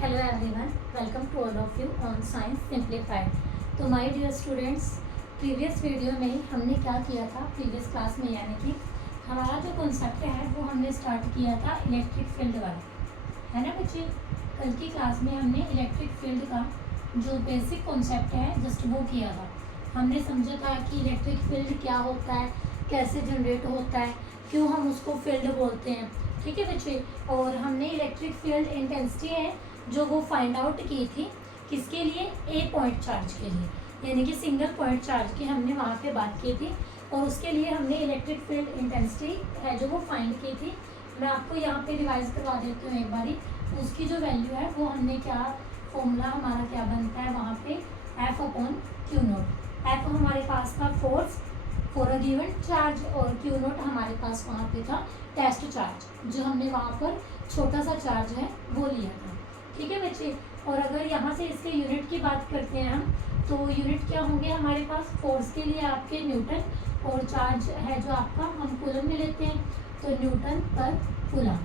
Hello everyone, welcome to all of you on Science Simplified। तो my dear students, previous video में हमने क्या किया था, प्रीवियस क्लास में यानी कि हमारा जो कॉन्सेप्ट है वो हमने स्टार्ट किया था इलेक्ट्रिक फील्ड वाला, है ना बच्चे। कल की क्लास में हमने इलेक्ट्रिक फील्ड का जो बेसिक कॉन्सेप्ट है जस्ट वो किया था। हमने समझा था कि इलेक्ट्रिक फील्ड क्या होता है, कैसे जनरेट होता है, क्यों हम उसको फील्ड बोलते हैं, ठीक है बच्चे। और हमने इलेक्ट्रिक फील्ड इंटेंसिटी है जो वो फाइंड आउट की थी, किसके लिए, ए पॉइंट चार्ज के लिए, यानी कि सिंगल पॉइंट चार्ज की हमने वहाँ पे बात की थी। और उसके लिए हमने इलेक्ट्रिक फील्ड इंटेंसिटी है जो वो फाइंड की थी। मैं आपको यहाँ पे रिवाइज करवा देती हूँ एक बारी। उसकी जो वैल्यू है वो हमने क्या, फॉर्मूला हमारा क्या बनता है वहाँ पे, F upon Q note. F हमारे पास था force for a given charge और क्यू नोट हमारे पास वहाँ पे था टेस्ट चार्ज, जो हमने वहाँ पर छोटा सा चार्ज है वो लिया था, ठीक है बच्चे। और अगर यहाँ से इसके यूनिट की बात करते हैं हम, तो यूनिट क्या होंगे हमारे पास, फोर्स के लिए आपके न्यूटन और चार्ज है जो आपका हम कूलम में लेते हैं, तो न्यूटन पर कूलम,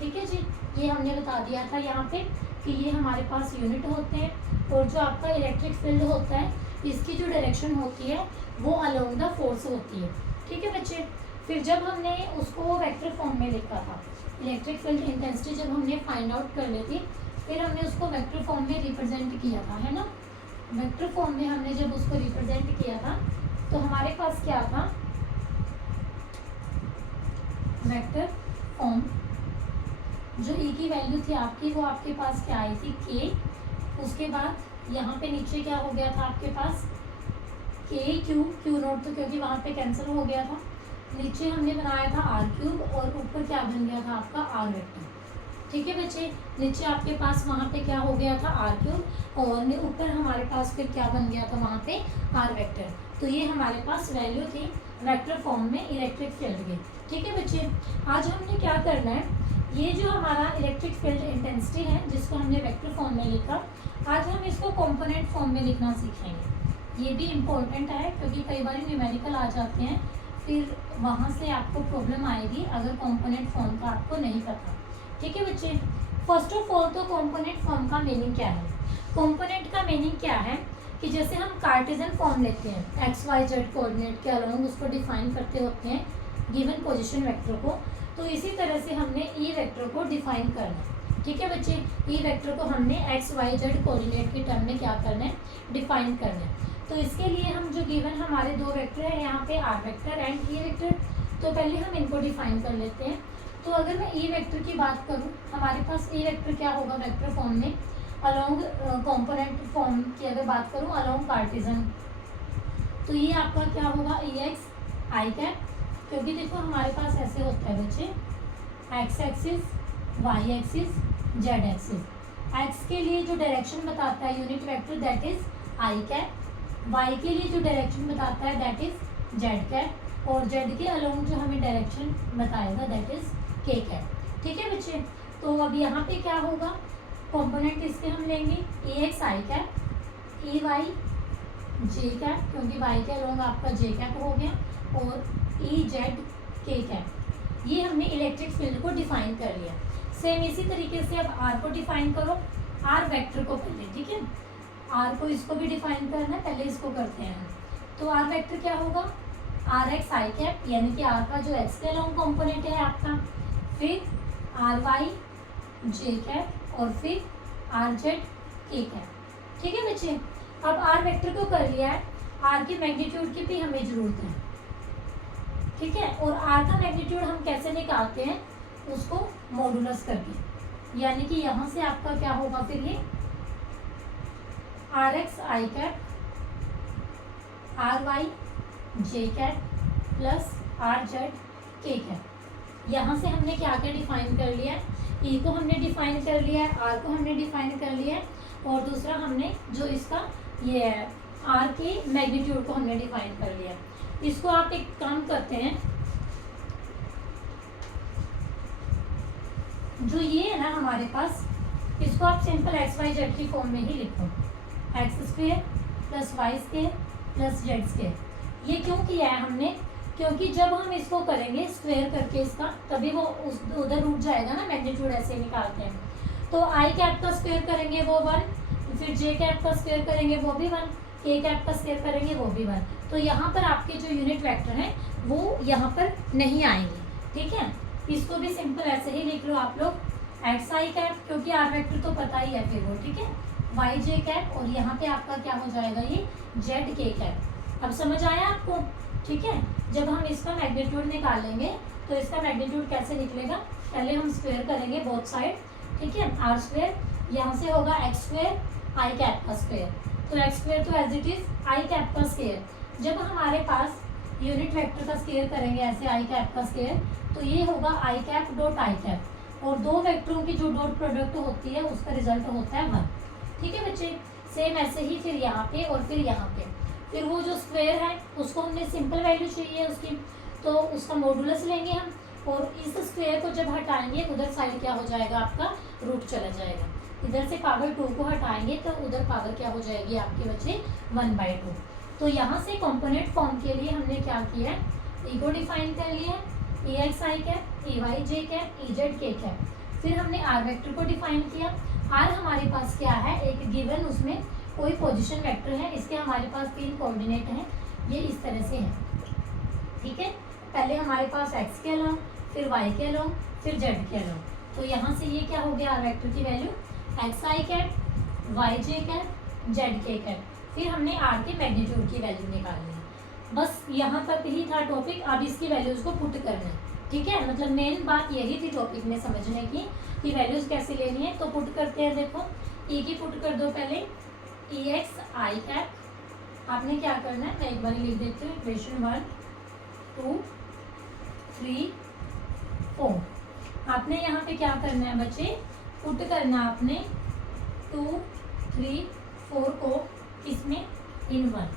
ठीक है जी। ये हमने बता दिया था यहाँ पे कि ये हमारे पास यूनिट होते हैं। और जो आपका इलेक्ट्रिक फील्ड होता है इसकी जो डायरेक्शन होती है वो अलोंग द फोर्स होती है, ठीक है बच्चे। फिर जब हमने उसको वेक्टर फॉर्म में लिखा था, इलेक्ट्रिक फील्ड इंटेंसिटी जब हमने फाइंड आउट कर ली थी, फिर हमने उसको वेक्टर फॉर्म में रिप्रेजेंट किया था, है ना। वेक्टर फॉर्म में हमने जब उसको रिप्रेजेंट किया था तो हमारे पास क्या था, वेक्टर फॉर्म जो ई की वैल्यू थी आपकी वो आपके पास क्या आई थी, के। उसके बाद यहाँ पे नीचे क्या हो गया था आपके पास, के क्यू, क्यू नोट तो क्योंकि वहाँ पे कैंसिल हो गया था। नीचे हमने बनाया था आर क्यूब और ऊपर क्या बन गया था आपका आर वेक्टर, ठीक है बच्चे। नीचे आपके पास वहाँ पे क्या हो गया था आर क्यूब और ऊपर हमारे पास फिर क्या बन गया था वहाँ पे आर वेक्टर। तो ये हमारे पास वैल्यू थी वेक्टर फॉर्म में इलेक्ट्रिक फील्ड की, ठीक है बच्चे। आज हमने क्या करना है, ये जो हमारा इलेक्ट्रिक फील्ड इंटेंसिटी है जिसको हमने वेक्टर फॉर्म में लिखा, आज हम इसको कॉम्पोनेंट फॉर्म में लिखना सीखेंगे। ये भी इम्पोर्टेंट है क्योंकि कई बार न्यूमेरिकल आ जाते हैं, फिर वहाँ से आपको प्रॉब्लम आएगी अगर कॉम्पोनेंट फॉर्म का आपको नहीं पता, ठीक है बच्चे। फर्स्ट ऑफ ऑल तो कॉम्पोनेंट फॉर्म का मीनिंग क्या है, कॉम्पोनेंट का मीनिंग क्या है कि जैसे हम कार्टेशियन फॉर्म लेते हैं एक्स वाई जेड कोऑर्डिनेट के अलोंग उसको डिफाइन करते होते हैं गिवन पोजीशन वेक्टर को, तो इसी तरह से हमने ई वेक्टर को डिफाइन करना है, ठीक है बच्चे। ई वेक्टर को हमने एक्स वाई जेड कोऑर्डिनेट के टर्म में क्या करना है, डिफाइन करना है। तो इसके लिए हम जो गिवन हमारे दो वेक्टर है यहाँ पे R vector and E vector, तो पहले हम इनको डिफाइन कर लेते हैं। तो अगर मैं ई वेक्टर की बात करूँ, हमारे पास ई वेक्टर क्या होगा वेक्टर फॉर्म में, अलोंग कंपोनेंट फॉर्म की अगर बात करूँ अलोंग कार्टेशियन, तो ये आपका क्या होगा, ई एक्स आई कैप, क्योंकि देखो हमारे पास ऐसे होता है बच्चे, X axis Y axis Z axis. X के लिए जो डायरेक्शन बताता है unit vector that is I cap, Y के लिए जो डायरेक्शन बताता है दैट इज जेड कैप, और जेड के अलोंग जो हमें डायरेक्शन बताएगा दैट इज के कैप, ठीक है बच्चे। तो अब यहाँ पे क्या होगा, कंपोनेंट इसके हम लेंगे ए x I cap, A Y J cap, क्योंकि वाई के अलोंग आपका जे कैप हो गया, और ई जेड के कैप। ये हमने इलेक्ट्रिक फील्ड को डिफाइन कर लिया। सेम इसी तरीके से अब आर को डिफाइन करो, आर वेक्टर को पहले, ठीक है। आर को इसको भी डिफाइन करना है, पहले इसको करते हैं। तो आर वेक्टर क्या होगा, आर एक्स आई कैप, यानी कि आर का जो एक्स के अलोंग कंपोनेंट है आपका, फिर आर वाई जे कैप और फिर आर जेड के कैप, ठीक है बच्चे। अब आर वेक्टर को कर लिया है, आर की मैग्नीट्यूड की भी हमें जरूरत है, ठीक है। और आर का मैग्नीट्यूड हम कैसे निकालते हैं, उसको मॉडुलस करके, यानी कि यहाँ से आपका क्या होगा फिर ये R X I cap R Y J cap plus R Z K cap. यहाँ से हमने क्या क्या डिफाइन कर लिया है, ई को हमने डिफाइन कर लिया है, आर को हमने डिफाइन कर लिया है, और दूसरा हमने जो इसका ये है आर के मैग्नीट्यूड को हमने डिफाइन कर लिया। इसको आप एक काम करते हैं, जो ये है ना हमारे पास, इसको आप सिंपल एक्स वाई जेड की फॉर्म में ही लिखो, X square plus Y square plus Z square. ये क्यों किया है हमने, क्योंकि जब हम इसको करेंगे स्क्वायर करके इसका, तभी वो उधर उठ जाएगा ना, मैग्नीट्यूड ऐसे निकालते हैं। तो आई कैप का स्क्वायर करेंगे वो 1, फिर जे कैप का स्क्वायर करेंगे वो भी 1, के कैप का स्क्वायर करेंगे वो भी 1। तो यहाँ पर आपके जो यूनिट वेक्टर हैं वो यहाँ पर नहीं आएंगे, ठीक है। इसको भी सिंपल ऐसे ही लिख लो आप लोग, एक्स आई कैप, क्योंकि आर वेक्टर तो पता ही है फिर वो, ठीक है, वाई जे कैप, और यहाँ पे आपका क्या हो जाएगा ये जेड के कैप। अब समझ आया आपको, ठीक है। जब हम इसका मैग्नीट्यूड निकालेंगे तो इसका मैग्नीट्यूड कैसे निकलेगा, पहले हम स्क्वायर करेंगे बोथ साइड, ठीक है, आर स्क्वायर, यहाँ से होगा एक्स स्क्वायर आई कैप का स्क्वायर, तो एक्स स्क्वायर तो as it is I cap का स्क्वायर। जब हमारे पास यूनिट वेक्टर का स्क्वायर करेंगे ऐसे आई कैप का स्क्वायर, तो ये होगा I cap dot I cap, और दो वेक्टरों की जो डॉट प्रोडक्ट होती है उसका रिजल्ट होता है 1, ठीक है बच्चे। सेम ऐसे ही फिर यहाँ पे और फिर यहाँ पे, फिर वो जो स्क्वायर है उसको हमने सिंपल वैल्यू चाहिए उसकी, तो उसका मॉडुलस लेंगे हम, और इस स्क्वायर को जब हटाएंगे उधर साइड क्या हो जाएगा आपका रूट चला जाएगा, इधर से पावर 2 को हटाएंगे तो उधर पावर क्या हो जाएगी आपके बच्चे 1/2। तो यहाँ से कंपोनेंट फॉर्म के लिए हमने क्या किया है, ई को डिफाइन कर लिया है, ए x I cap, A Y J cap, A Z K cap. फिर हमने आर वेक्टर को डिफाइन किया। आर हमारे पास क्या है, एक गिवन उसमें कोई पोजीशन वेक्टर है, इसके हमारे पास 3 कोऑर्डिनेट हैं, ये इस तरह से है, ठीक है। पहले हमारे पास एक्स के अलोंग, फिर वाई के अलोंग, फिर जेड के अलोंग। तो यहाँ से ये क्या हो गया, आर वेक्टर की value x I cap, Y J cap, Z K cap. फिर हमने आर के मैग्नीट्यूड की वैल्यू निकालनी है। बस यहाँ तक ही था टॉपिक। अब इसकी वैल्यूज को पुट करना है, ठीक है। मतलब मेन बात यही थी टॉपिक में समझने की कि वैल्यूज कैसे लेनी है। तो पुट करते हैं, देखो ई की पुट कर दो पहले, ई एक्स आई कैप। आपने क्या करना है, मैं एक बार लिख देती हूँ, इक्वेशन 1 2 3 4। आपने यहाँ पे क्या करना है बच्चे, पुट करना आपने 2 3 4 को इसमें इन 1,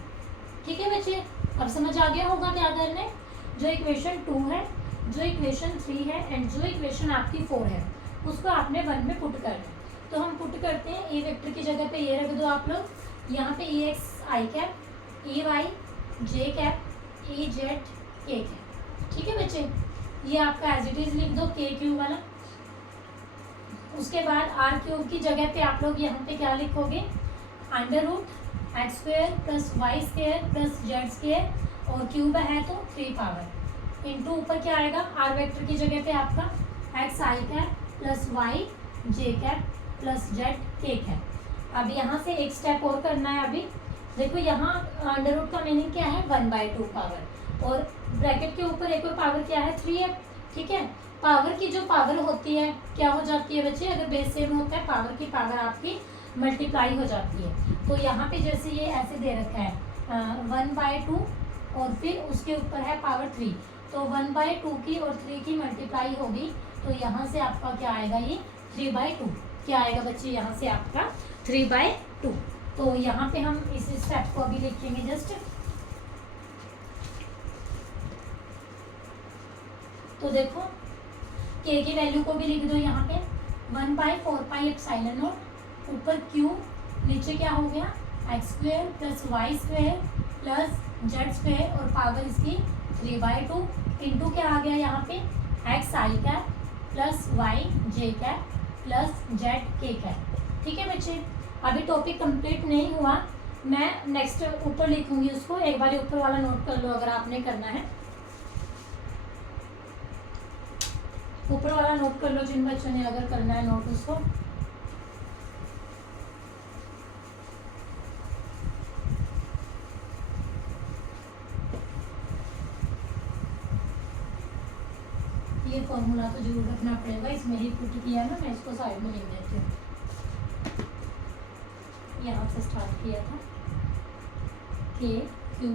ठीक है बच्चे। अब समझ आ गया होगा क्या करना है। जो इक्वेशन 2 है, जो इक्वेशन 3 है एंड जो इक्वेशन आपकी 4 है, उसको आपने 1 में पुट करना है। तो हम पुट करते हैं, ए वेक्टर की जगह पे ये रख दो आप लोग, यहाँ पे ए x I cap, A Y J cap, A Z K cap, ठीक है बच्चे। ये आपका एज इट इज लिख दो के क्यूब वाला। उसके बाद आर क्यूब की जगह पे आप लोग यहाँ पे क्या लिखोगे, under root X square plus Y square plus Z square, और क्यूब है तो 3 पावर इंटू ऊपर क्या आएगा, आर वेक्टर की जगह पे आपका x I cap plus Y J cap plus Z K cap. अब यहाँ से एक स्टेप और करना है। अभी देखो यहाँ अंडर रूट का मीनिंग क्या है, 1/2 पावर, और ब्रैकेट के ऊपर एक और पावर क्या है, 3 है, ठीक है। पावर की जो पावर होती है क्या हो जाती है बच्चे, अगर बेस सेम होता है पावर की पावर आपकी मल्टीप्लाई हो जाती है। तो यहाँ पे जैसे ये ऐसे दे रखा है 1/2 और फिर उसके ऊपर है पावर 3, तो 1/2 की और 3 की मल्टीप्लाई होगी, तो यहाँ से आपका क्या आएगा, ये 3/2 क्या आएगा बच्चे, यहाँ से आपका 3/2। तो यहाँ पे हम इस स्टेप को अभी लिखेंगे जस्ट। तो देखो के की वैल्यू को भी लिख दो यहाँ पे 1/4 एप्सिलॉन नॉट, ऊपर क्यू, नीचे क्या हो गया X square plus Y square plus Z square, और पावर इसकी 3/2 इंटू क्या आ गया यहाँ पे X I cap plus Y J cap plus Z K cap, ठीक है बच्चे। अभी टॉपिक कंप्लीट नहीं हुआ, मैं नेक्स्ट ऊपर लिखूंगी उसको, एक बार ऊपर वाला नोट कर लो अगर आपने करना है। ऊपर वाला नोट कर लो जिन बच्चों ने अगर करना है नोट उसको। ये फॉर्मूला तो जरूर रखना पड़ेगा, इसमें ही पुट किया ना, मैं इसको साइड में लिख देती हूँ। यहाँ से स्टार्ट किया था, K Q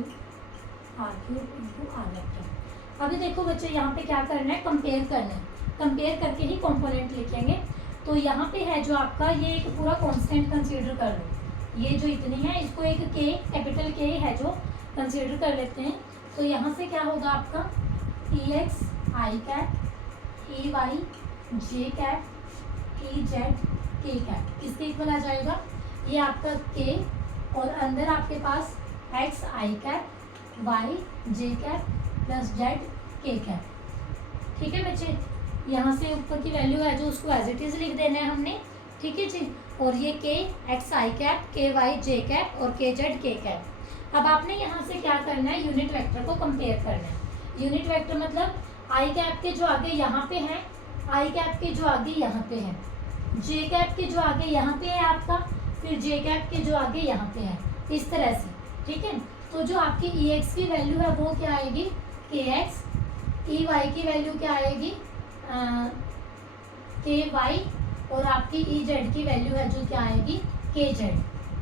R cube into R vector. अभी देखो बच्चे यहाँ पे क्या करना है, कंपेयर करना है, कंपेयर करके ही कंपोनेंट लिखेंगे। तो यहाँ पे है जो आपका ये एक पूरा कांस्टेंट कंसीडर कर लो, ये जो इतनी है इसको एक के कैपिटल के है जो कंसीडर कर लेते हैं। तो यहाँ से क्या होगा आपका ई x I cap, E Y J cap, E Z K cap, किसके इक्वल आ जाएगा, ये आपका के, और अंदर आपके पास x I cap Y J cap plus Z K cap, ठीक है बच्चे। यहाँ से ऊपर की वैल्यू है जो उसको एज इट इज लिख देना है हमने, ठीक है जी। और ये के एक्स आई कैप, के वाई जे कैप और के जेड के कैप। अब आपने यहाँ से क्या करना है, यूनिट वेक्टर को कंपेयर करना है। यूनिट वेक्टर मतलब आई कैप के जो आगे यहाँ पे है, आई कैप के जो आगे यहाँ पे है, जे कैप के जो आगे यहाँ पे है आपका, फिर जे कैप के जो आगे यहाँ पे है, इस तरह से, ठीक है। तो जो आपकी ई एक्स की वैल्यू है वो क्या आएगी, के एक्स, ई वाई की वैल्यू क्या आएगी, के वाई, और आपकी ई जेड की वैल्यू है जो क्या आएगी, के जेड।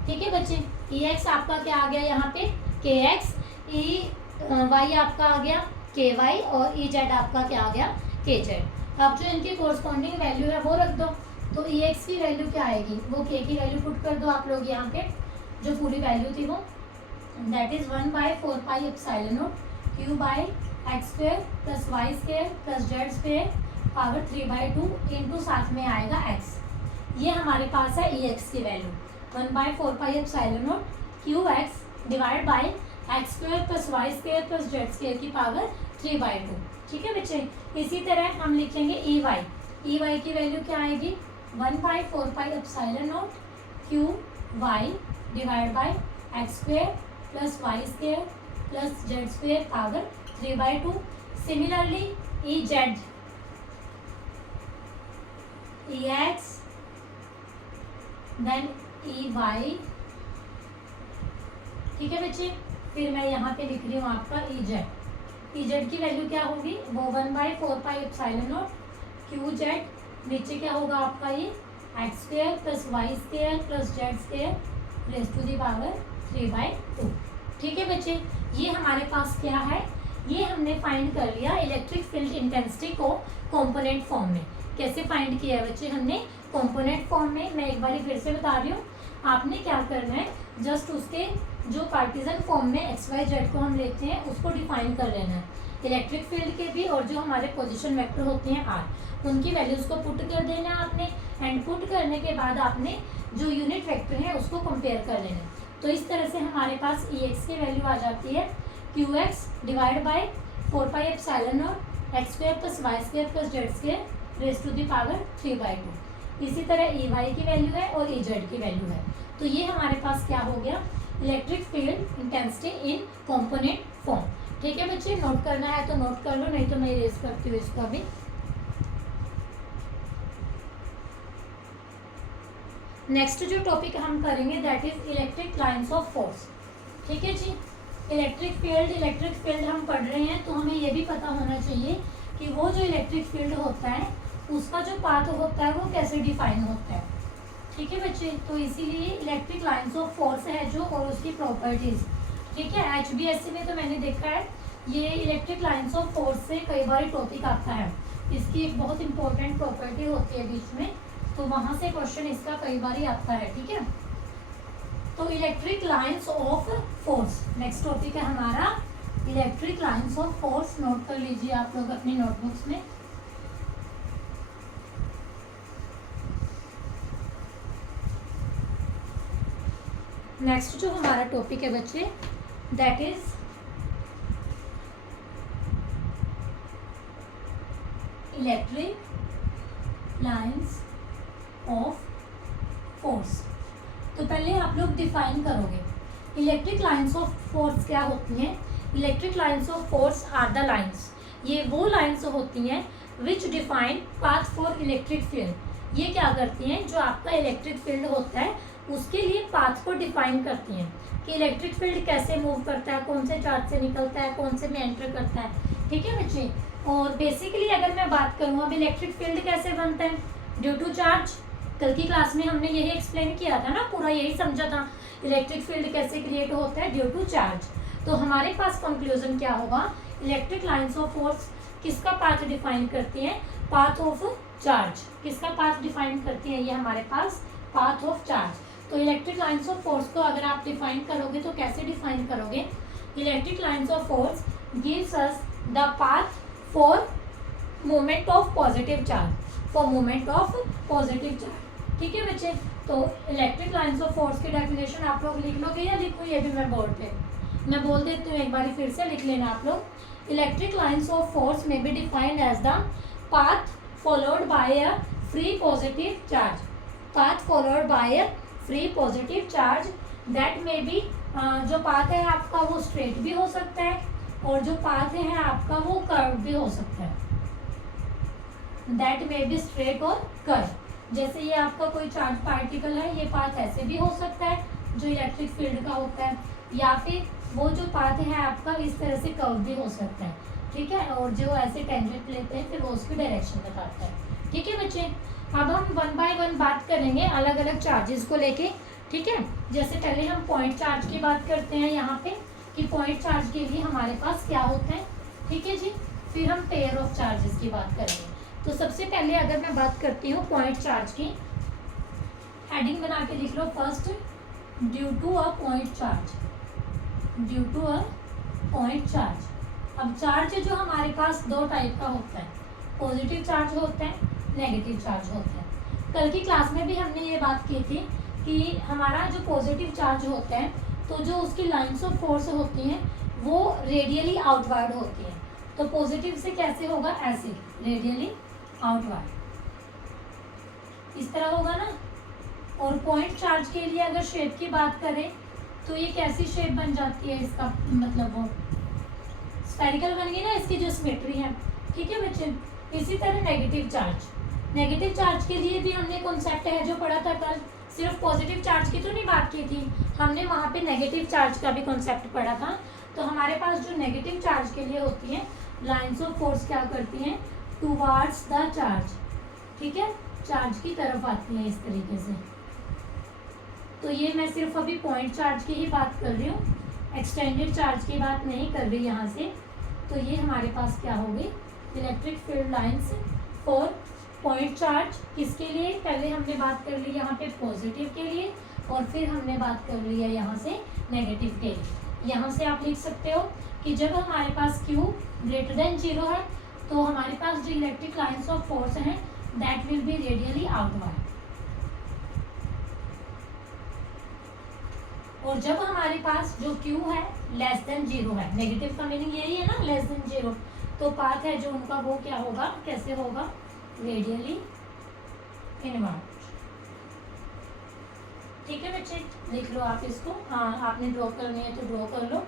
ठीक है बच्चे, ई एक्स आपका क्या आ गया यहाँ पे, के एक्स, ई वाई आपका आ गया के वाई, और ई जेड आपका क्या आ गया, के जेड। अब जो इनकी कोरस्पॉन्डिंग वैल्यू है वो रख दो। तो ई एक्स की वैल्यू क्या आएगी, वो के की वैल्यू पुट कर दो आप लोग यहाँ पे, जो पूरी वैल्यू थी वो, that is 1/4 pi epsilon naught q by x square plus Y square plus Z square power 3/2 into साथ में आएगा एक्स। ये हमारे पास है ई एक्स की value 1/4 pi epsilon naught q x divide by x square plus Y square plus Z square की power 3/2। ठीक है बच्चे, इसी तरह हम लिखेंगे ई वाई। ई वाई की वैल्यू क्या आएगी, 1/4 pi epsilon naught q y divide by x square plus Y square plus Z square power 3/2। Similarly E z, E x then E y. ठीक है बच्चे, फिर मैं यहाँ पे लिख रही हूँ आपका ई जेड। ई जेड की वैल्यू क्या होगी, वो 1/4 pi epsilon naught q z, नीचे क्या होगा आपका ये x square plus Y square plus Z square raise to the power 3/2। ठीक है बच्चे, ये हमारे पास क्या है, ये हमने फाइंड कर लिया इलेक्ट्रिक फील्ड इंटेंसिटी को कंपोनेंट फॉर्म में। कैसे फाइंड किया है बच्चे हमने, कंपोनेंट फॉर्म में। मैं एक बार फिर से बता रही हूँ, आपने क्या करना है, जस्ट उसके जो कार्टेशियन फॉर्म में एक्स वाई जेड को हम लेते हैं उसको डिफाइन कर लेना है, इलेक्ट्रिक फील्ड के भी, और जो हमारे पोजीशन वेक्टर होते हैं आर, उनकी वैल्यूज को पुट कर देना है आपने। एंड पुट करने के बाद आपने जो यूनिट वेक्टर है उसको कंपेयर कर लेना है। तो इस तरह से हमारे पास ई एक्स की वैल्यू आ जाती है q x divide by 4 pi epsilon naught x square plus Y square plus Z square raise to the power 3/2। इसी तरह ई वाई की वैल्यू है और ई जेड की वैल्यू है। तो ये हमारे पास क्या हो गया, electric field intensity in component form. ठीक है बच्चे, नोट करना है तो नोट कर लो, नहीं तो मैं इरेज करती हूँ इसको अभी। नेक्स्ट जो टॉपिक हम करेंगे that is electric lines of force. ठीक है जी, इलेक्ट्रिक फील्ड हम पढ़ रहे हैं तो हमें ये भी पता होना चाहिए कि वो जो इलेक्ट्रिक फील्ड होता है उसका जो पाथ होता है वो कैसे डिफाइन होता है। ठीक है बच्चे, तो इसीलिए इलेक्ट्रिक लाइंस ऑफ फोर्स है जो, और उसकी प्रॉपर्टीज। ठीक है, HBSC में तो मैंने देखा है ये इलेक्ट्रिक लाइंस ऑफ फोर्स से कई बार टॉपिक आता है, इसकी एक बहुत इंपॉर्टेंट प्रॉपर्टी होती है बीच में, तो वहाँ से क्वेश्चन इसका कई बार आता है। ठीक है, तो electric lines of force next topic है हमारा, electric lines of force. Note कर लीजिए आप लोग अपनी नोटबुक्स में। नेक्स्ट जो हमारा टॉपिक है बच्चे that is electric lines of force. तो पहले आप लोग डिफाइन करोगे इलेक्ट्रिक लाइंस ऑफ फोर्स क्या होती हैं। Electric lines of force are the lines, ये वो लाइंस होती हैं which define path for electric field. ये क्या करती हैं, जो आपका इलेक्ट्रिक फील्ड होता है उसके लिए पाथ को डिफाइन करती हैं कि इलेक्ट्रिक फील्ड कैसे मूव करता है, कौन से चार्ज से निकलता है, कौन से में एंटर करता है। ठीक है बच्चे, और बेसिकली अगर मैं बात करूँ अब इलेक्ट्रिक फील्ड कैसे बनता है, ड्यू टू चार्ज। कल की क्लास में हमने यही एक्सप्लेन किया था ना, पूरा यही समझा था इलेक्ट्रिक फील्ड कैसे क्रिएट होता है, ड्यू टू चार्ज। तो हमारे पास कंक्लूजन क्या होगा, इलेक्ट्रिक लाइंस ऑफ फोर्स किसका पाथ डिफाइन करती हैं, पाथ ऑफ चार्ज। किसका पाथ डिफाइन करती है, ये हमारे पास पाथ ऑफ चार्ज। तो इलेक्ट्रिक लाइंस ऑफ फोर्स को अगर आप डिफाइन करोगे तो कैसे डिफाइन करोगे, electric lines of force gives us the path for movement of positive charge, for movement of positive charge. ठीक है बच्चे, तो इलेक्ट्रिक लाइंस ऑफ फोर्स की डेफिनेशन आप लोग लिख लोगे या लिखूँ ये भी मैं बोर्ड पे, मैं बोल देती हूँ एक बार फिर से लिख लेना आप लोग। Electric lines of force may be defined as the path followed by a free positive charge. Path followed by free positive charge that may be, जो पाथ है आपका वो स्ट्रेट भी हो सकता है और जो पाथ है आपका वो कर्व भी हो सकता है, दैट मे बी स्ट्रेट और कर्व। जैसे ये आपका कोई चार्ज पार्टिकल है, ये पाथ ऐसे भी हो सकता है जो इलेक्ट्रिक फील्ड का होता है, या फिर वो जो पाथ है आपका इस तरह से कर्व भी हो सकता है, ठीक है, और जो ऐसे टेंजेंट लेते हैं फिर वो उसकी डायरेक्शन बताता है। ठीक है बच्चे, अब हम वन बाय वन बात करेंगे अलग अलग चार्जेस को लेके, ठीक है। जैसे पहले हम पॉइंट चार्ज की बात करते हैं यहाँ पे कि पॉइंट चार्ज के लिए हमारे पास क्या होता है, ठीक है जी। फिर हम पेयर ऑफ चार्जेस की बात करेंगे। तो सबसे पहले अगर मैं बात करती हूँ पॉइंट चार्ज की, हेडिंग बना के लिख लो first, due to a point charge, due to a point charge. अब चार्ज जो हमारे पास दो टाइप का होता है, पॉजिटिव चार्ज होता है, नेगेटिव चार्ज होता है। कल की क्लास में भी हमने ये बात की थी कि हमारा जो पॉजिटिव चार्ज होता है तो जो उसकी लाइंस ऑफ फोर्स होती हैं वो रेडियली आउटवर्ड होती हैं। तो पॉजिटिव से कैसे होगा, ऐसे रेडियली आउटवर्ड, इस तरह होगा ना। और पॉइंट चार्ज के लिए अगर शेप की बात करें तो ये कैसी शेप बन जाती है, इसका मतलब वो स्फेरिकल बन गई ना, इसकी जो सिमेट्री है, ठीक है बच्चे। इसी तरह नेगेटिव चार्ज, नेगेटिव चार्ज के लिए भी हमने कॉन्सेप्ट है जो पढ़ा था कल, सिर्फ पॉजिटिव चार्ज की तो नहीं बात की थी हमने, वहाँ पे नेगेटिव चार्ज का भी कॉन्सेप्ट पढ़ा था। तो हमारे पास जो नेगेटिव चार्ज के लिए होती है लाइंस ऑफ फोर्स क्या करती हैं, टुवार्ड्स द चार्ज, ठीक है, चार्ज की तरफ आती है इस तरीके से। तो ये मैं सिर्फ अभी पॉइंट चार्ज की ही बात कर रही हूँ, एक्सटेंडेड चार्ज की बात नहीं कर रही यहाँ से। तो ये हमारे पास क्या होगी, electric field lines for point charge. किसके लिए, पहले हमने बात कर ली यहाँ पे पॉजिटिव के लिए और फिर हमने बात कर ली है यहाँ से नेगेटिव के लिए। यहाँ से आप लिख सकते हो कि जब हमारे पास Q ग्रेटर देन 0 है तो हमारे पास जो इलेक्ट्रिक लाइंस ऑफ फोर्स हैं that will be radially outward, और जब हमारे पास जो Q है लेस देन 0 है, नेगेटिव का मीनिंग यही है ना, लेस देन 0, तो पाथ है जो उनका वो क्या होगा, कैसे होगा, रेडियली इनवर्ड। ठीक है बच्चे, लिख लो आप इसको, हाँ आपने ड्रॉ करनी है तो ड्रॉ कर लो।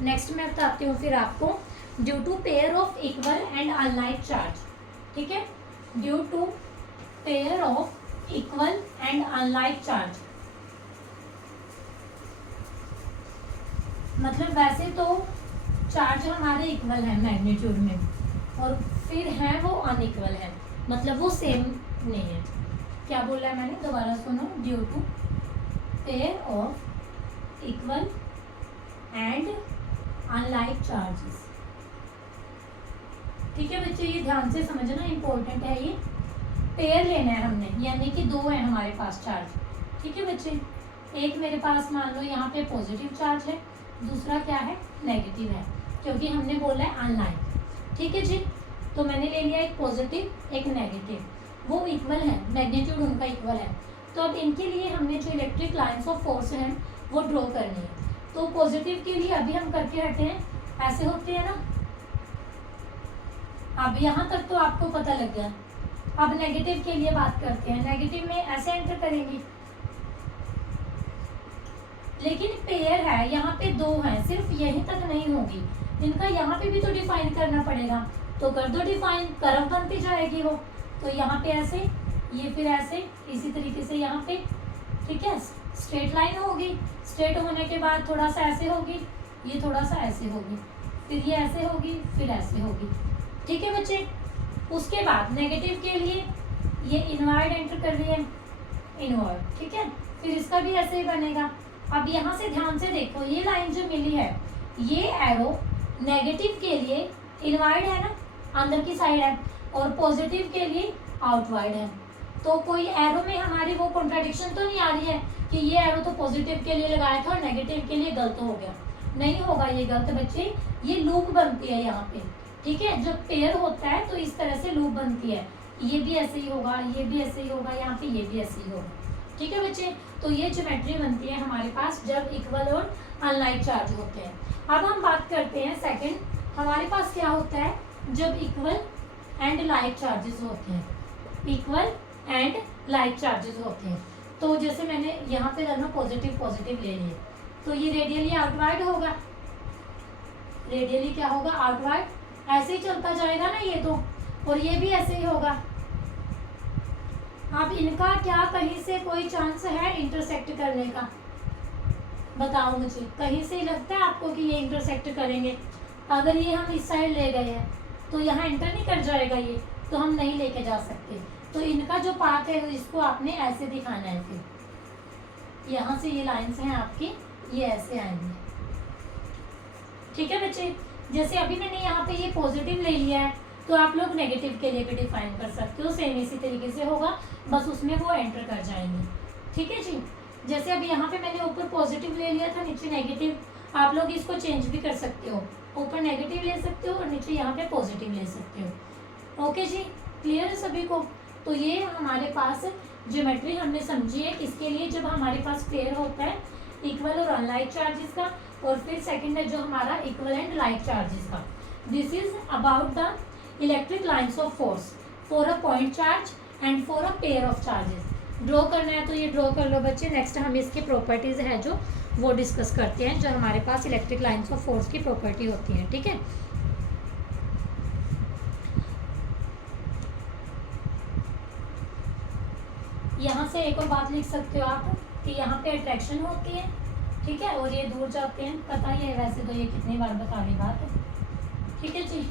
नेक्स्ट मैं बताती हूँ फिर आपको, due to pair of equal and unlike charge, ठीक है, due to pair of equal and unlike charge, मतलब वैसे तो चार्ज हमारे इक्वल है मैग्नीट्यूड में और फिर हैं वो अनइक्वल है, मतलब वो सेम नहीं है। क्या बोला है मैंने, दोबारा सुनो, due to pair of equal and unlike charges. ठीक है बच्चे, ये ध्यान से समझना, इंपॉर्टेंट है ये। पेयर लेना है हमने, यानी कि दो है हमारे पास चार्ज, ठीक है बच्चे। एक मेरे पास मान लो यहाँ पे पॉजिटिव चार्ज है, दूसरा क्या है, नेगेटिव है, क्योंकि हमने बोला है अनलाइक, ठीक है जी। तो मैंने ले लिया एक पॉजिटिव एक नेगेटिव, वो इक्वल है, मैग्नीट्यूड उनका इक्वल है। तो अब इनके लिए हमने जो इलेक्ट्रिक लाइंस ऑफ फोर्स हैं वो ड्रॉ करनी है। तो पॉजिटिव के लिए अभी हम करके हटे हैं, ऐसे होते हैं ना, अब यहाँ तक तो आपको पता लग गया। अब नेगेटिव के लिए बात करते हैं, नेगेटिव में ऐसे एंटर करेंगे, लेकिन पेयर है, यहाँ पे दो हैं, सिर्फ यहीं तक नहीं होगी, इनका यहाँ पे भी तो डिफाइन करना पड़ेगा, तो कर दो डिफाइन, कर्व बनती जाएगी वो। तो यहाँ पे ऐसे, ये फिर ऐसे, इसी तरीके से यहाँ पे, ठीक है, स्ट्रेट लाइन होगी, स्ट्रेट होने के बाद थोड़ा सा ऐसे होगी, ये थोड़ा सा ऐसे होगी, फिर ये ऐसे होगी, फिर ऐसे होगी, ठीक है बच्चे। उसके बाद नेगेटिव के लिए ये इनवर्ड एंटर कर रही है, इनवर्ड, ठीक है, फिर इसका भी ऐसे ही बनेगा। अब यहाँ से ध्यान से देखो, ये लाइन जो मिली है, ये एरो नेगेटिव के लिए इनवर्ड है ना, अंदर की साइड है, और पॉजिटिव के लिए आउटवर्ड है। तो कोई एरो में हमारी वो कॉन्ट्राडिक्शन तो नहीं आ रही है कि ये एरो तो पॉजिटिव के लिए लगाया था और नेगेटिव के लिए गलत हो गया, नहीं होगा ये गलत बच्चे, ये लूप बनती है यहाँ पे, ठीक है। जब पेयर होता है तो इस तरह से लूप बनती है, ये भी ऐसे ही होगा, ये भी ऐसे ही होगा, यहाँ पे ये भी ऐसे ही होगा, ठीक है बच्चे। तो ये ज्योमेट्री बनती है हमारे पास जब इक्वल और अनलाइक चार्ज होते हैं। अब हम बात करते हैं सेकंड, हमारे पास क्या होता है जब इक्वल एंड लाइक चार्जेस होते हैं, इक्वल एंड लाइक चार्जेस होते हैं। तो जैसे मैंने यहाँ पे दोनों पॉजिटिव पॉजिटिव ले लिए, तो ये रेडियली आउटवर्ड होगा, रेडियली क्या होगा, आउटवर्ड। ऐसे ही चलता जाएगा ना ये तो, और ये भी ऐसे ही होगा। अब इनका क्या कहीं से कोई चांस है इंटरसेक्ट करने का, बताओ मुझे, कहीं से लगता है आपको कि ये इंटरसेक्ट करेंगे? अगर ये हम इस साइड ले गए हैं तो यहाँ एंटर नहीं कर जाएगा ये, तो हम नहीं लेके जा सकते। तो इनका जो पाथ है इसको आपने ऐसे दिखाना है, फिर यहाँ से ये लाइंस हैं आपकी, ये ऐसे आएंगे, ठीक है बच्चे। जैसे अभी मैंने यहाँ पे ये पॉजिटिव ले लिया है, तो आप लोग नेगेटिव के लिए भी डिफाइन कर सकते हो, सेम इसी तरीके से होगा, बस उसमें वो एंटर कर जाएंगे, ठीक है जी। जैसे अभी यहाँ पे मैंने ऊपर पॉजिटिव ले लिया था, नीचे नेगेटिव, आप लोग इसको चेंज भी कर सकते हो, ऊपर नेगेटिव ले सकते हो और नीचे यहाँ पे पॉजिटिव ले सकते हो। ओके जी, क्लियर है सभी को? तो ये हमारे पास ज्योमेट्री हमने समझी है किसके लिए, जब हमारे पास पेयर होता है इक्वल और अनलाइक चार्जेस का, और फिर सेकंड है जो हमारा इक्वल एंड लाइक चार्जेस का। This is about the electric lines of force for a point charge and for a pair of charges. Draw करना है तो ये ड्रॉ कर लो बच्चे। नेक्स्ट हम इसकी प्रॉपर्टीज है जो वो डिस्कस करते हैं, जो हमारे पास इलेक्ट्रिक लाइन्स ऑफ फोर्स की प्रॉपर्टी होती है, ठीक है। यहाँ से एक और बात लिख सकते हो आप कि यहाँ पे अट्रैक्शन होती है, ठीक है, और ये दूर जाते हैं, पता ही है वैसे तो, ये कितनी बार बता ली बात है, ठीक है जी।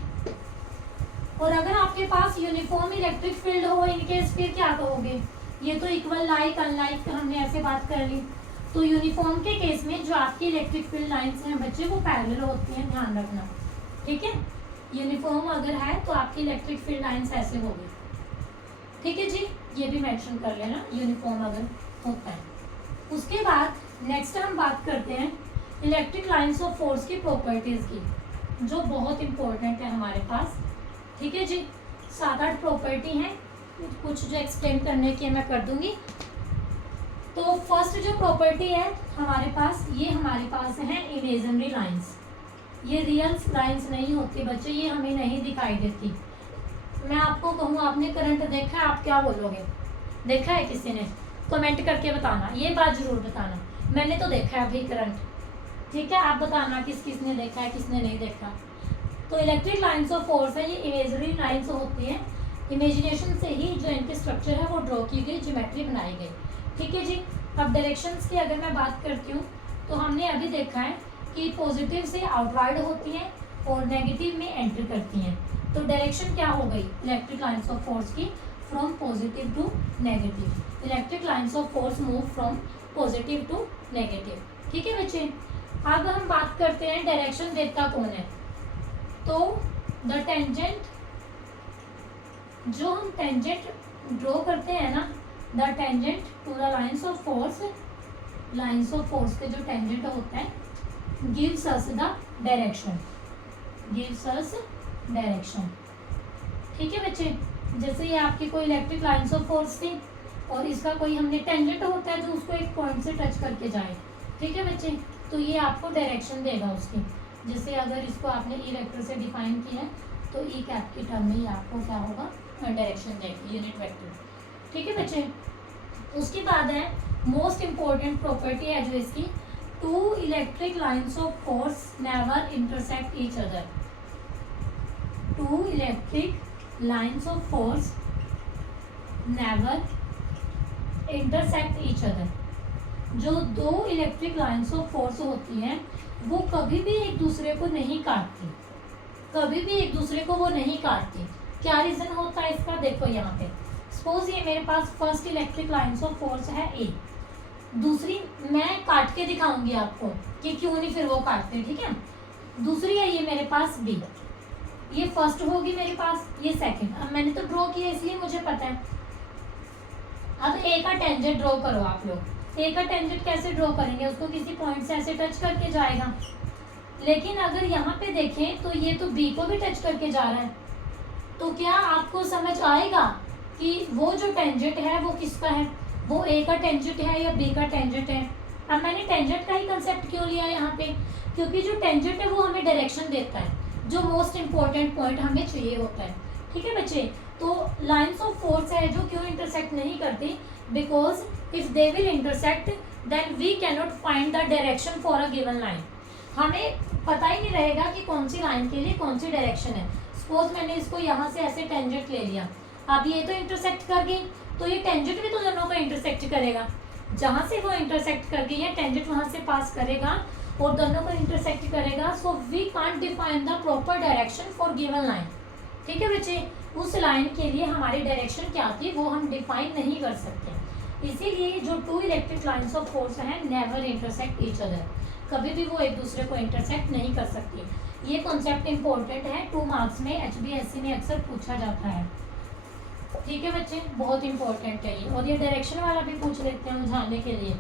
और अगर आपके पास यूनिफॉर्म इलेक्ट्रिक फील्ड हो इनकेस, फिर क्या कहोगे? ये तो इक्वल लाइक अनलाइक हमने ऐसे बात कर ली। तो यूनिफॉर्म के केस में जो आपकी इलेक्ट्रिक फील्ड लाइंस हैं बच्चे, वो पैरेलल होती हैं, ध्यान रखना, ठीक है। यूनिफॉर्म अगर है तो आपकी इलेक्ट्रिक फील्ड लाइंस ऐसे होगी, ठीक है जी, ये भी मेंशन कर लेना यूनिफॉर्म अगर होता है। उसके बाद नेक्स्ट हम बात करते हैं इलेक्ट्रिक लाइंस ऑफ फोर्स की प्रॉपर्टीज की, जो बहुत इंपॉर्टेंट है हमारे पास, ठीक है जी। 7-8 प्रॉपर्टी हैं, कुछ जो एक्सप्लेन करने की मैं कर दूंगी। तो फर्स्ट जो प्रॉपर्टी है हमारे पास, ये हमारे पास है इमेजिनरी लाइंस। ये रियल लाइंस नहीं होती बच्चे, ये हमें नहीं दिखाई देती। मैं आपको कहूँ आपने करंट देखा है, आप क्या बोलोगे? देखा है किसी ने? कमेंट करके बताना, ये बात जरूर बताना, मैंने तो देखा है अभी करंट, ठीक है। आप बताना किस किसने देखा है, किसने नहीं देखा। तो इलेक्ट्रिक लाइंस ऑफ फोर्स है, ये इमेजिनरी लाइंस होती हैं, इमेजिनेशन से ही जो इनके स्ट्रक्चर है वो ड्रॉ की गई, ज्योमेट्री बनाई गई, ठीक है जी। अब डायरेक्शंस की अगर मैं बात करती हूँ तो हमने अभी देखा है कि पॉजिटिव से आउटवर्ड होती हैं और नेगेटिव में एंटर करती हैं। तो डायरेक्शन क्या हो गई इलेक्ट्रिक लाइंस ऑफ फोर्स की? From positive to negative. Electric lines of force move from positive to negative, ठीक है बच्चे। अब हम बात करते हैं डायरेक्शन देता कौन है। तो द टेंजेंट, जो हम टेंजेंट ड्रॉ करते हैं ना, the tangent to the lines of force, lines of force के जो टेंजेंट होता है, gives us the direction, gives us direction, ठीक है बच्चे। जैसे ये आपकी कोई इलेक्ट्रिक लाइंस ऑफ फोर्स थी और इसका कोई हमने टेंजेंट होता है जो उसको एक पॉइंट से टच करके जाए, ठीक है बच्चे, तो ये आपको डायरेक्शन देगा उसकी। जैसे अगर इसको आपने ई वेक्टर से डिफाइन किया है तो ई कैप की टर्म में ही आपको क्या होगा, डायरेक्शन देगी, यूनिट वेक्टर, ठीक है बच्चे। उसके बाद है मोस्ट इंपॉर्टेंट प्रॉपर्टी है जो इसकी, two electric lines of force never intersect each other. Two electric lines of force never intersect each other. जो दो इलेक्ट्रिक लाइंस ऑफ फोर्स होती हैं वो कभी भी एक दूसरे को नहीं काटती, कभी भी एक दूसरे को वो नहीं काटती। क्या रीजन होता है इसका? देखो यहाँ पे सपोज ये मेरे पास first electric lines of force है ए, दूसरी मैं काट के दिखाऊंगी आपको कि क्यों नहीं फिर वो काटते, ठीक है। दूसरी है ये मेरे पास बी, ये फर्स्ट होगी मेरे पास, ये सेकंड। अब मैंने तो ड्रॉ किया इसलिए मुझे पता है। अब ए का टेंजेंट ड्रॉ करो आप लोग। ए का टेंजेंट कैसे ड्रॉ करेंगे? उसको किसी पॉइंट से ऐसे टच करके जाएगा, लेकिन अगर यहाँ पे देखें तो ये तो बी को भी टच करके जा रहा है, तो क्या आपको समझ आएगा कि वो जो टेंजेंट है वो किसका है? वो ए का टेंजेंट है या बी का टेंजेंट है? अब मैंने टेंजेंट का ही कंसेप्ट क्यों लिया यहाँ पे? क्योंकि जो टेंजेंट है वो हमें डायरेक्शन देता है, जो मोस्ट इंपॉर्टेंट पॉइंट हमें चाहिए होता है, ठीक है बच्चे। तो लाइन्स ऑफ फोर्स है जो क्यों इंटरसेक्ट नहीं करती, because if they will intersect then we cannot find the direction for a given line. हमें पता ही नहीं रहेगा कि कौन सी लाइन के लिए कौन सी डायरेक्शन है। सपोज मैंने इसको यहाँ से ऐसे टेंजेंट ले लिया, अब ये तो इंटरसेक्ट कर गई, तो ये टेंजेंट भी तो दोनों को इंटरसेक्ट करेगा। जहाँ से वो इंटरसेक्ट कर गई है टेंजेंट वहाँ से पास करेगा और दोनों को इंटरसेक्ट करेगा। So we can't define the proper direction for given line. ठीक है बच्चे, उस लाइन के लिए हमारी डायरेक्शन क्या थी वो हम डिफाइन नहीं कर सकते। इसीलिए जो two electric lines of force हैं नेवर इंटरसेक्ट ईच अदर, कभी भी वो एक दूसरे को इंटरसेक्ट नहीं कर सकती। ये कॉन्सेप्ट इंपॉर्टेंट है, 2 मार्क्स में HBSC में अक्सर पूछा जाता है। ठीक है बच्चे, बहुत इंपॉर्टेंट है ये। और ये डायरेक्शन वाला भी पूछ लेते हैं उलझाने के लिए,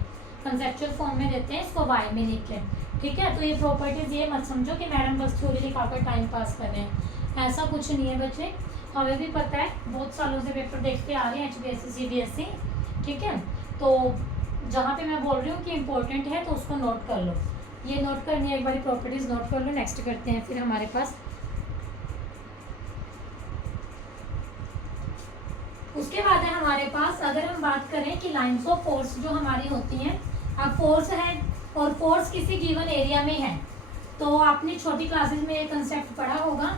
कंसेप्चुअल फॉर्म में देते हैं इसको वाई में लिख के। ठीक है, तो ये प्रॉपर्टीज ये मत समझो कि मैडम बस थ्योरी लिखाकर टाइम पास कर रहे हैं, ऐसा कुछ नहीं है बच्चे। हमें भी पता है, बहुत सालों से पेपर देखते आ रहे हैं HBSC CBSE। ठीक है, तो जहाँ पे मैं बोल रही हूँ कि इम्पोर्टेंट है तो उसको नोट कर लो, ये नोट करनी है, एक बार प्रॉपर्टीज नोट कर लो। नेक्स्ट करते हैं फिर हमारे पास, उसके बाद है हमारे पास, अगर हम बात करें कि लाइन्स ऑफ फोर्स जो हमारी होती हैं, अब फोर्स है और फोर्स किसी गिवन एरिया में है, तो आपने छोटी क्लासेस में ये कंसेप्ट पढ़ा होगा।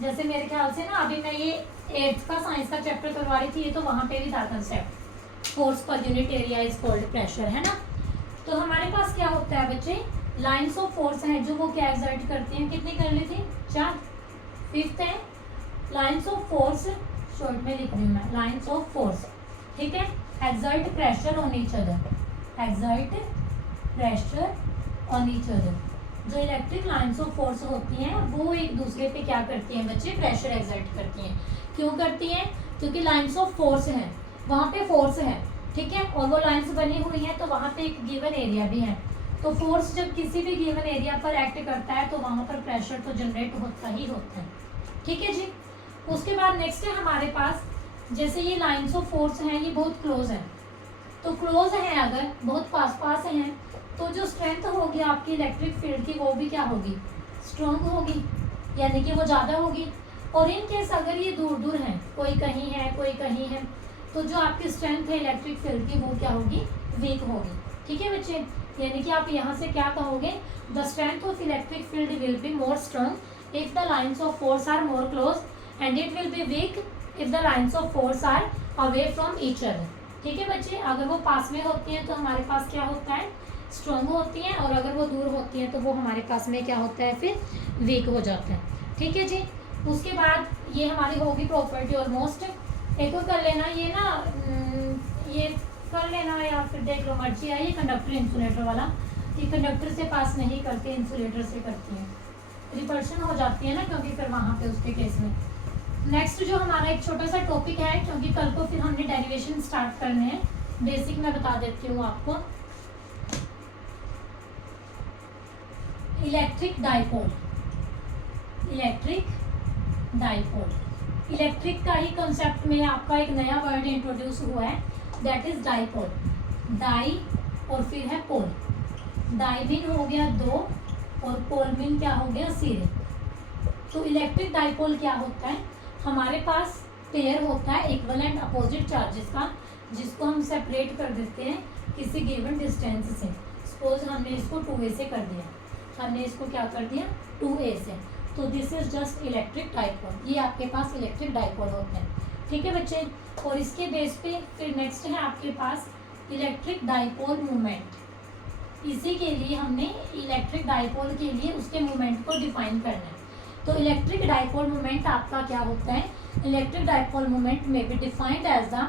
जैसे मेरे ख्याल से ना अभी मैं ये 8th का साइंस का चैप्टर करवा रही थी, ये तो वहाँ पे भी था concept, force per unit area is called pressure, है ना। तो हमारे पास क्या होता है बच्चे, लाइन्स ऑफ फोर्स हैं जो वो क्या एग्जर्ट करती हैं, कितनी कर ली थी 4, 5th है लाइन्स ऑफ फोर्स, शॉर्ट में लिख रही हूँ मैं, लाइन्स ऑफ फोर्स। ठीक है, exert pressure on each other, exert pressure on each other. जो इलेक्ट्रिक लाइन्स ऑफ फोर्स होती हैं वो एक दूसरे पे क्या करती हैं बच्चे, प्रेशर एक्सर्ट करती हैं। क्यों करती हैं, क्योंकि लाइन्स ऑफ फोर्स हैं, वहाँ पे फोर्स है। ठीक है, और वो लाइन्स बनी हुई हैं तो वहाँ पे एक गिवन एरिया भी है, तो फोर्स जब किसी भी गिवन एरिया पर एक्ट करता है तो वहाँ पर प्रेशर तो जनरेट होता ही होता है। ठीक है जी, उसके बाद नेक्स्ट है हमारे पास, जैसे ये लाइन्स ऑफ फोर्स हैं ये बहुत क्लोज है, तो क्लोज हैं अगर बहुत पास पास हैं तो जो स्ट्रेंथ होगी आपकी इलेक्ट्रिक फील्ड की वो भी क्या होगी, स्ट्रॉन्ग होगी, यानी कि वो ज़्यादा होगी। और इन केस अगर ये दूर दूर हैं, कोई कहीं है कोई कहीं है, तो जो आपकी स्ट्रेंथ है इलेक्ट्रिक फील्ड की वो क्या होगी, वीक होगी। ठीक है बच्चे, यानी कि आप यहाँ से क्या कहोगे, the strength of electric field will be more strong if the lines of force are more close and it will be weak if the lines of force are away from each other. ठीक है बच्चे, अगर वो पास में होती हैं तो हमारे पास क्या होता है, स्ट्रॉन्ग होती हैं, और अगर वो दूर होती हैं तो वो हमारे पास में क्या होता है, फिर वीक हो जाता है। ठीक है जी, उसके बाद ये हमारी होगी प्रॉपर्टी ऑलमोस्ट। एक और कर लेना, ये ना ये कर लेना या फिर देख लो मर्जी है, ये कंडक्टर इंसुलेटर वाला, ये कंडक्टर से पास नहीं करते, इंसुलेटर से करती हैं, रिपल्शन हो जाती है ना, क्योंकि फिर वहाँ पे उसके केस में। नेक्स्ट जो हमारा एक छोटा सा टॉपिक है, क्योंकि कल को फिर हमने डेरिवेशन स्टार्ट करने हैं, बेसिक मैं बता देती हूँ आपको। Electric dipole, electric dipole, electric का ही कंसेप्ट में आपका एक नया वर्ड इंट्रोड्यूस हुआ है, दैट इज डाइपोल। डाई और फिर है पोल, डाई मीन हो गया 2 और पोल मीन क्या हो गया, सिरे। तो इलेक्ट्रिक डाइपोल क्या होता है, हमारे पास पेयर होता है इक्वल एंड अपोजिट चार्जेस का, जिसको हम सेपरेट कर देते हैं किसी गिवन डिस्टेंस से। सपोज हमने इसको 2a से कर दिया, हमने इसको क्या कर दिया 2a से, तो this is just electric dipole, ये आपके पास इलेक्ट्रिक डाइपोल होते हैं। ठीक है बच्चे, और इसके बेस पे फिर नेक्स्ट है आपके पास इलेक्ट्रिक डाइपोल मूवमेंट। इसी के लिए हमने इलेक्ट्रिक डाइपोल के लिए उसके मूवमेंट को डिफाइन करना है। तो इलेक्ट्रिक डाइपोल मूवमेंट आपका क्या होता है, electric dipole movement may be defined as the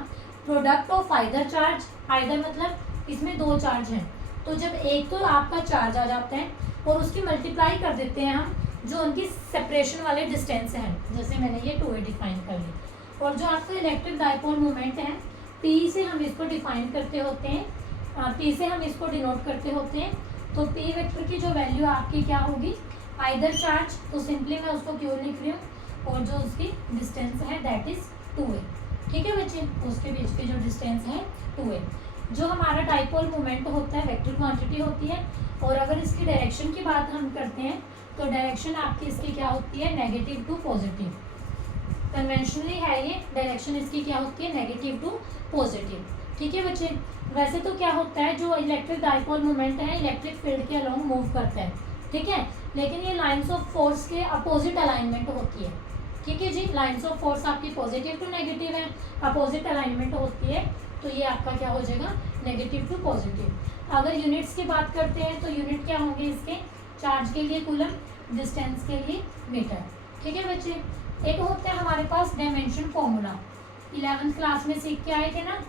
product of either charge, either मतलब इसमें 2 चार्ज हैं, तो जब एक तो आपका चार्ज आ जाता है और उसकी मल्टीप्लाई कर देते हैं हम जो उनकी सेपरेशन वाले डिस्टेंस हैं, जैसे मैंने ये 2a डिफाइन कर ली, और जो आपका इलेक्ट्रिक डाइपोल मूवमेंट है P से हम इसको डिफाइन करते होते हैं, P से हम इसको डिनोट करते होते हैं। तो P वेक्टर की जो वैल्यू आपकी क्या होगी, आइदर चार्ज, तो सिंपली मैं उसको क्यों लिख रही हूँ, और जो उसकी डिस्टेंस है दैट इज 2a। ठीक है बच्चे, उसके बीच की जो डिस्टेंस है 2a। जो हमारा डाइपोल मूवमेंट होता है वेक्टर क्वांटिटी होती है, और अगर इसकी डायरेक्शन की बात हम करते हैं तो डायरेक्शन आपकी इसकी क्या होती है, नेगेटिव टू पॉजिटिव। कन्वेंशनली है ये, डायरेक्शन इसकी क्या होती है, नेगेटिव टू पॉजिटिव। ठीक है बच्चे, वैसे तो क्या होता है, जो इलेक्ट्रिक डाइपोल मोमेंट है इलेक्ट्रिक फील्ड के अलोंग मूव करता है, ठीक है, लेकिन ये लाइंस ऑफ फोर्स के अपोजिट अलाइनमेंट होती है। ठीक है जी, लाइंस ऑफ फोर्स आपकी पॉजिटिव टू नेगेटिव है, अपोजिट अलाइनमेंट होती है, तो ये आपका क्या हो जाएगा, नेगेटिव टू पॉजिटिव। अगर यूनिट्स की बात करते हैं तो यूनिट क्या होंगे इसके, चार्ज के लिए कूलम, डिस्टेंस के लिए मीटर। ठीक है बच्चे, एक होता है हमारे पास डायमेंशन फॉर्मूला, 11th क्लास में सीख के आए थे ना,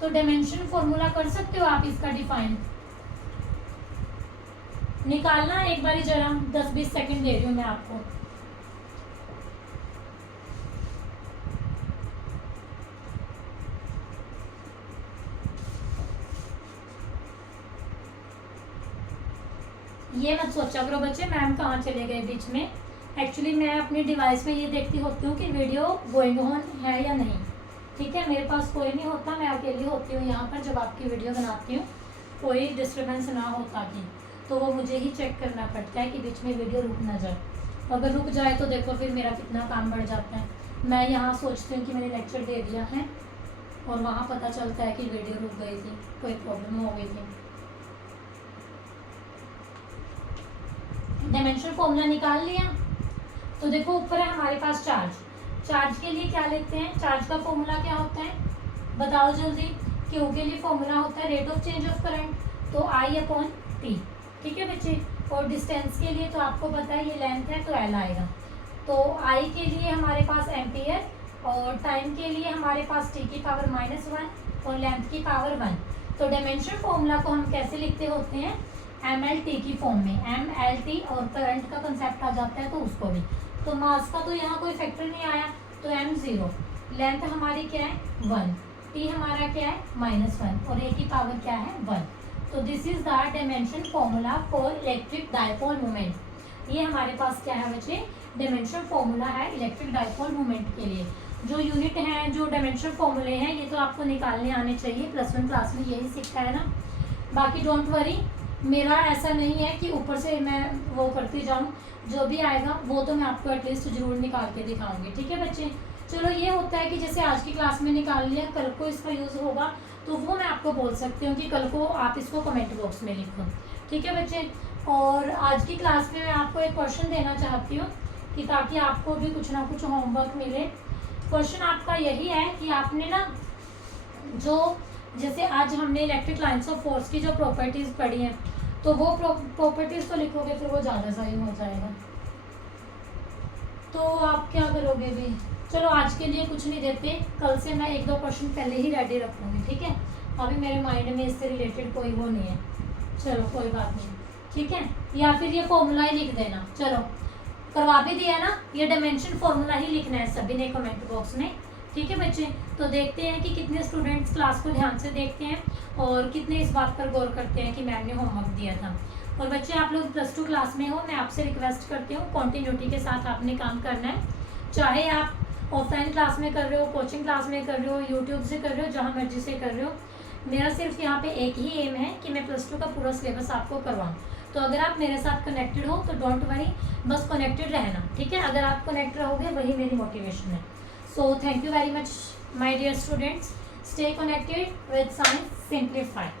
तो डायमेंशन फॉर्मूला कर सकते हो आप इसका डिफाइन, निकालना एक बारी जरा, 10-20 सेकंड दे रही हूँ मैं आपको। ये मत सोचा करो बच्चे मैम कहाँ चले गए बीच में, एक्चुअली मैं अपनी डिवाइस में ये देखती होती हूँ कि वीडियो गोइंग ऑन है या नहीं। ठीक है, मेरे पास कोई नहीं होता, मैं अकेली होती हूँ यहाँ पर जब आपकी वीडियो बनाती हूँ, कोई डिस्टर्बेंस ना हो ताकि, तो वो मुझे ही चेक करना पड़ता है कि बीच में वीडियो रुक ना जाए। अगर रुक जाए तो देखो फिर मेरा कितना काम बढ़ जाता है। मैं यहाँ सोचती हूँ कि मैंने लेक्चर दे दिया है और वहाँ पता चलता है कि वीडियो रुक गई थी, कोई प्रॉब्लम हो गई थी। डायमेंशन फॉर्मूला निकाल लिया, तो देखो ऊपर है हमारे पास चार्ज, चार्ज के लिए क्या लेते हैं, चार्ज का फॉर्मूला क्या होता है बताओ जल्दी। क्यू के लिए फॉर्मूला होता है rate of change of current, तो I/T। ठीक है बच्चे, और डिस्टेंस के लिए तो आपको पता है ये लेंथ है तो L आएगा, तो I के लिए हमारे पास एम्पियर, और टाइम के लिए हमारे पास T की पावर -1 और लेंथ की पावर 1। तो डायमेंशन फॉर्मूला को हम कैसे लिखते होते हैं, MLT की फॉर्म में, MLT, और करंट का कंसेप्ट आ जाता है तो उसको भी। तो मास का तो यहाँ कोई फैक्टर नहीं आया, तो M0, लेंथ हमारी क्या है 1, T हमारा क्या है -1, और A की पावर क्या है 1। तो this is the dimension formula for electric dipole moment. ये हमारे पास क्या है बच्चे, डायमेंशन फॉर्मूला है इलेक्ट्रिक डाइपोल मोमेंट के लिए। जो यूनिट हैं, जो डायमेंशन फॉर्मूले हैं, ये तो आपको निकालने आने चाहिए, +1 क्लास में यही सीखा है ना। बाकी डोंट वरी, मेरा ऐसा नहीं है कि ऊपर से मैं वो करती जाऊँ, जो भी आएगा वो तो मैं आपको एटलीस्ट जरूर निकाल के दिखाऊंगी। ठीक है बच्चे, चलो ये होता है कि जैसे आज की क्लास में निकाल लिया, कल को इसका यूज़ होगा तो वो मैं आपको बोल सकती हूँ कि कल को आप इसको कमेंट बॉक्स में लिखो। ठीक है बच्चे, और आज की क्लास में मैं आपको एक क्वेश्चन देना चाहती हूँ कि ताकि आपको भी कुछ ना कुछ होमवर्क मिले। क्वेश्चन आपका यही है कि आपने ना, जो जैसे आज हमने इलेक्ट्रिक लाइन्स ऑफ फोर्स की जो प्रॉपर्टीज़ पढ़ी हैं, तो वो प्रॉपर्टीज़ तो लिखोगे फिर वो ज़्यादा सही हो जाएगा। तो आप क्या करोगे भी, चलो आज के लिए कुछ नहीं देते, कल से मैं 1-2 क्वेश्चन पहले ही रेडी रखूँगी। ठीक है, अभी मेरे माइंड में इससे रिलेटेड कोई वो नहीं है, चलो कोई बात नहीं। ठीक है, या फिर ये फॉर्मूला ही लिख देना, चलो करवा भी दिया ना, ये डायमेंशन फॉर्मूला ही लिखना है सभी ने कमेंट बॉक्स में। ठीक है बच्चे, तो देखते हैं कि कितने स्टूडेंट्स क्लास को ध्यान से देखते हैं और कितने इस बात पर गौर करते हैं कि मैम ने होमवर्क दिया था। और बच्चे आप लोग +2 क्लास में हो, मैं आपसे रिक्वेस्ट करती हूँ कॉन्टीन्यूटी के साथ आपने काम करना है, चाहे आप ऑफलाइन क्लास में कर रहे हो, कोचिंग क्लास में कर रहे हो, यूट्यूब से कर रहे हो, जहाँ मर्जी से कर रहे हो। मेरा सिर्फ यहाँ पे एक ही एम है कि मैं +2 का पूरा सिलेबस आपको करवाऊँ। तो अगर आप मेरे साथ कनेक्टेड हो तो डोंट वरी, बस कनेक्टेड रहना। ठीक है, अगर आप कनेक्ट रहोगे वही मेरी मोटिवेशन है। So thank you very much my dear students, stay connected with science simplified.